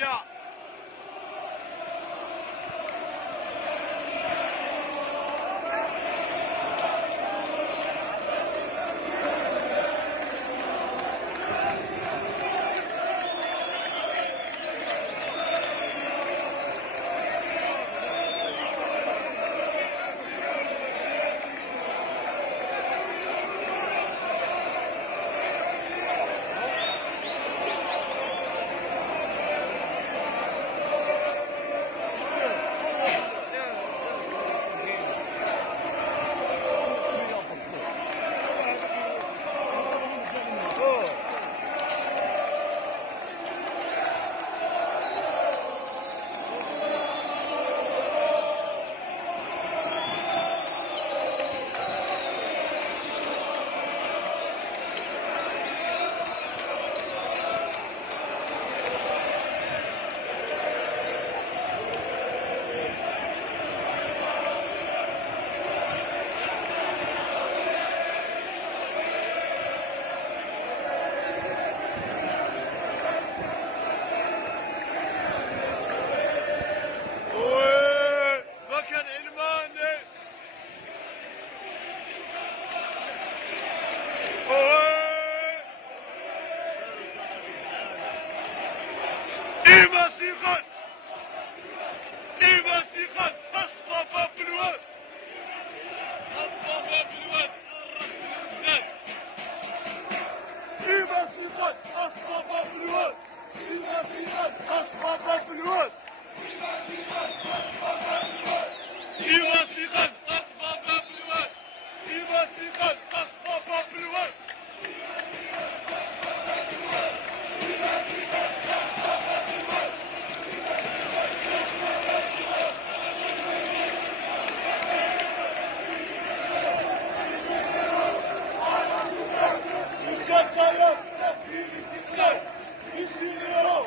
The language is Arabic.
ايطاليا. مكان علماني. إيما سيخان أصبابا بالواد إيما سيخان أصبابا بالواد إيما سيخان أصبابا بالواد إيما سيخان أصبابا بالواد إيما سيخان أصبابا بالواد الجزائر تبني باستقلال يجري اليوم